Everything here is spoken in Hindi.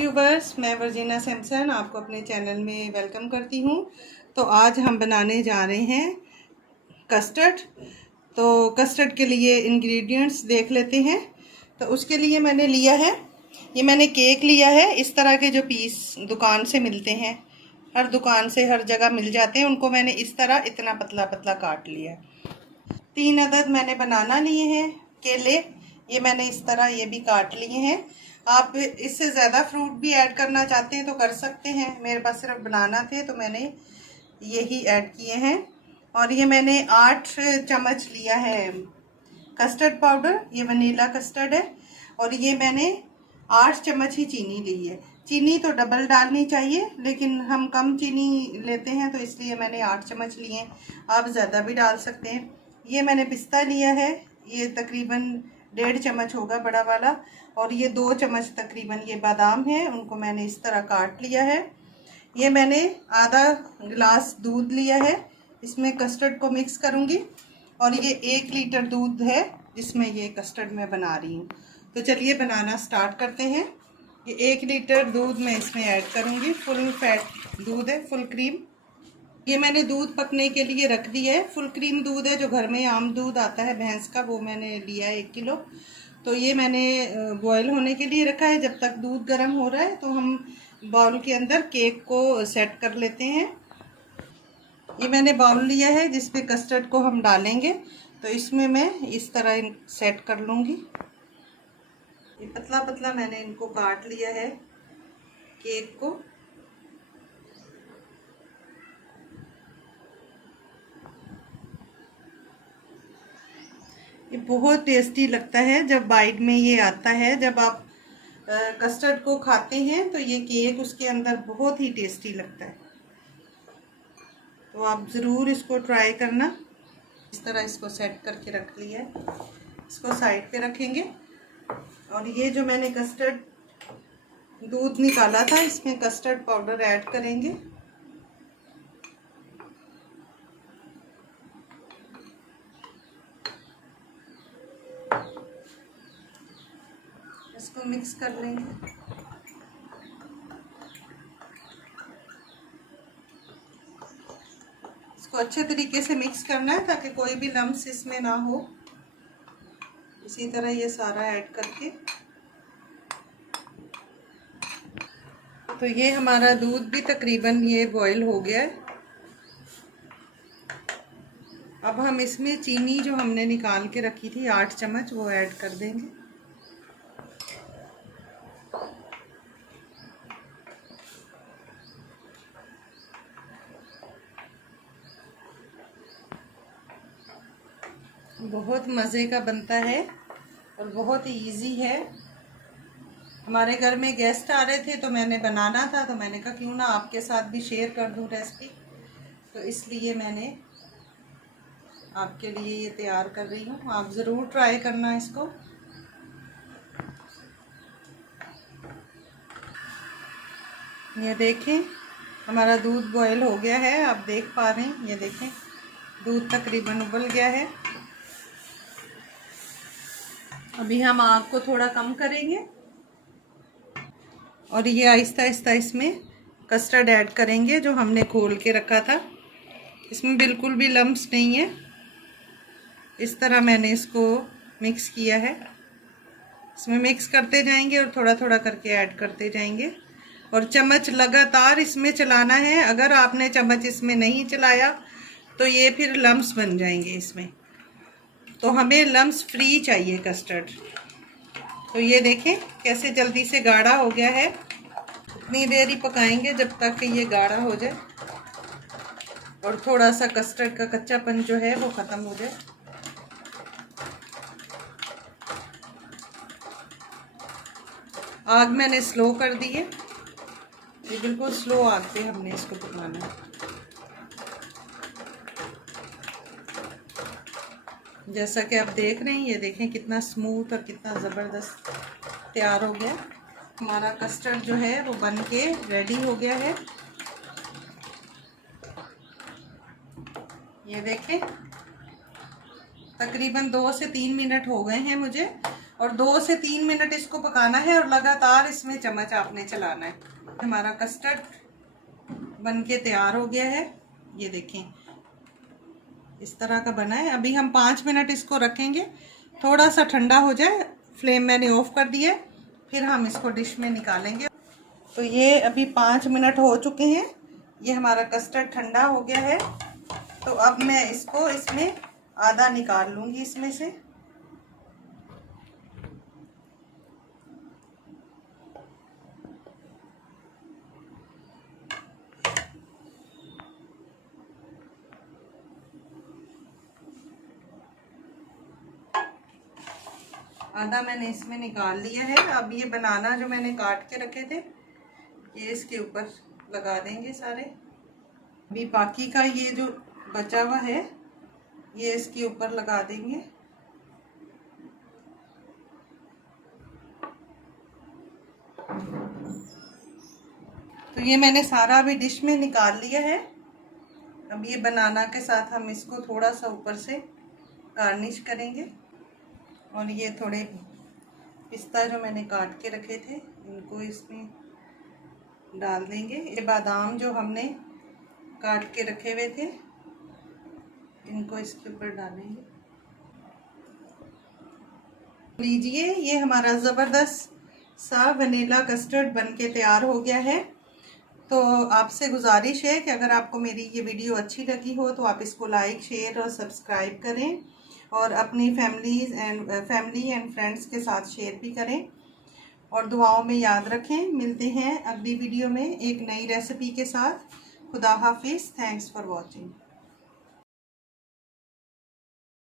व्यूवर्स, मैं वर्जीना सैमसन आपको अपने चैनल में वेलकम करती हूँ। तो आज हम बनाने जा रहे हैं कस्टर्ड। तो कस्टर्ड के लिए इंग्रेडिएंट्स देख लेते हैं। तो उसके लिए मैंने लिया है, ये मैंने केक लिया है। इस तरह के जो पीस दुकान से मिलते हैं, हर दुकान से हर जगह मिल जाते हैं, उनको मैंने इस तरह इतना पतला पतला काट लिया। 3 अदद मैंने बनाना लिए हैं केले, ये मैंने इस तरह ये भी काट लिए हैं। आप इससे ज़्यादा फ्रूट भी ऐड करना चाहते हैं तो कर सकते हैं। मेरे पास सिर्फ बनाना थे तो मैंने यही ऐड किए हैं। और ये मैंने 8 चम्मच लिया है कस्टर्ड पाउडर, ये वनीला कस्टर्ड है। और ये मैंने 8 चम्मच ही चीनी ली है। चीनी तो डबल डालनी चाहिए, लेकिन हम कम चीनी लेते हैं तो इसलिए मैंने 8 चम्मच लिए हैं। आप ज़्यादा भी डाल सकते हैं। ये मैंने पिस्ता लिया है, ये तकरीबन 1.5 चम्मच होगा बड़ा वाला। और ये 2 चम्मच तकरीबन ये बादाम है, उनको मैंने इस तरह काट लिया है। ये मैंने आधा गिलास दूध लिया है, इसमें कस्टर्ड को मिक्स करूँगी। और ये 1 लीटर दूध है जिसमें ये कस्टर्ड मैं बना रही हूँ। तो चलिए बनाना स्टार्ट करते हैं। ये 1 लीटर दूध मैं इसमें ऐड करूँगी। फुल फैट दूध है, फुल क्रीम। ये मैंने दूध पकने के लिए रख दिया है। फुल क्रीम दूध है, जो घर में आम दूध आता है भैंस का, वो मैंने लिया है 1 किलो। तो ये मैंने बॉयल होने के लिए रखा है। जब तक दूध गर्म हो रहा है तो हम बाउल के अंदर केक को सेट कर लेते हैं। ये मैंने बाउल लिया है जिसमें कस्टर्ड को हम डालेंगे, तो इसमें मैं इस तरह सेट कर लूँगी। ये पतला पतला मैंने इनको काट लिया है केक को। ये बहुत टेस्टी लगता है जब बाइट में ये आता है। जब आप कस्टर्ड को खाते हैं तो ये केक उसके अंदर बहुत ही टेस्टी लगता है। तो आप ज़रूर इसको ट्राई करना। इस तरह इसको सेट करके रख लिया है, इसको साइड पे रखेंगे। और ये जो मैंने कस्टर्ड दूध निकाला था, इसमें कस्टर्ड पाउडर ऐड करेंगे। इसको मिक्स कर लेंगे। इसको अच्छे तरीके से मिक्स करना है ताकि कोई भी लम्स इसमें ना हो। इसी तरह ये सारा ऐड करके, तो ये हमारा दूध भी तकरीबन ये बॉईल हो गया है। अब हम इसमें चीनी जो हमने निकाल के रखी थी 8 चम्मच, वो ऐड कर देंगे। बहुत मज़े का बनता है और बहुत इजी है। हमारे घर में गेस्ट आ रहे थे तो मैंने बनाना था, तो मैंने कहा क्यों ना आपके साथ भी शेयर कर दूं रेसिपी। तो इसलिए मैंने आपके लिए ये तैयार कर रही हूँ। आप ज़रूर ट्राई करना इसको। ये देखें, हमारा दूध बॉयल हो गया है, आप देख पा रहे हैं। ये देखें, दूध तकरीबन उबल गया है। अभी हम आग को थोड़ा कम करेंगे और ये आहिस्ता आहिस्ता इसमें कस्टर्ड ऐड करेंगे जो हमने खोल के रखा था। इसमें बिल्कुल भी लम्स नहीं है। इस तरह मैंने इसको मिक्स किया है। इसमें मिक्स करते जाएंगे और थोड़ा थोड़ा करके ऐड करते जाएंगे। और चम्मच लगातार इसमें चलाना है। अगर आपने चम्मच इसमें नहीं चलाया तो ये फिर लम्स बन जाएंगे इसमें। तो हमें लम्स फ्री चाहिए कस्टर्ड। तो ये देखें कैसे जल्दी से गाढ़ा हो गया है। इतनी देर ही पकाएंगे जब तक कि ये गाढ़ा हो जाए और थोड़ा सा कस्टर्ड का कच्चापन जो है वो ख़त्म हो जाए। आग मैंने स्लो कर दी है। ये बिल्कुल स्लो आग पे हमने इसको पकाना है। जैसा कि आप देख रहे हैं, ये देखें कितना स्मूथ और कितना ज़बरदस्त तैयार हो गया। हमारा कस्टर्ड जो है वो बन के रेडी हो गया है। ये देखें, तकरीबन 2 से 3 मिनट हो गए हैं मुझे। और 2 से 3 मिनट इसको पकाना है और लगातार इसमें चम्मच आपने चलाना है। हमारा कस्टर्ड बनके तैयार हो गया है, ये देखें इस तरह का बना है। अभी हम 5 मिनट इसको रखेंगे, थोड़ा सा ठंडा हो जाए, फ्लेम मैंने ऑफ कर दिया, फिर हम इसको डिश में निकालेंगे। तो ये अभी 5 मिनट हो चुके हैं, ये हमारा कस्टर्ड ठंडा हो गया है। तो अब मैं इसको इसमें आधा निकाल लूँगी इसमें से। आधा मैंने इसमें निकाल लिया है। अब ये बनाना जो मैंने काट के रखे थे ये इसके ऊपर लगा देंगे सारे। अभी बाकी का ये जो बचा हुआ है ये इसके ऊपर लगा देंगे। तो ये मैंने सारा अभी डिश में निकाल लिया है। अब ये बनाना के साथ हम इसको थोड़ा सा ऊपर से गार्निश करेंगे। और ये थोड़े पिस्ता जो मैंने काट के रखे थे इनको इसमें डाल देंगे। ये बादाम जो हमने काट के रखे हुए थे इनको इसके ऊपर डालेंगे। लीजिए, ये हमारा ज़बरदस्त सा वनीला कस्टर्ड बनके तैयार हो गया है। तो आपसे गुजारिश है कि अगर आपको मेरी ये वीडियो अच्छी लगी हो तो आप इसको लाइक, शेयर और सब्सक्राइब करें और अपनी फैमिली एंड फ्रेंड्स के साथ शेयर भी करें और दुआओं में याद रखें। मिलते हैं अगली वीडियो में एक नई रेसिपी के साथ। खुदा हाफिज़। Thanks for watching.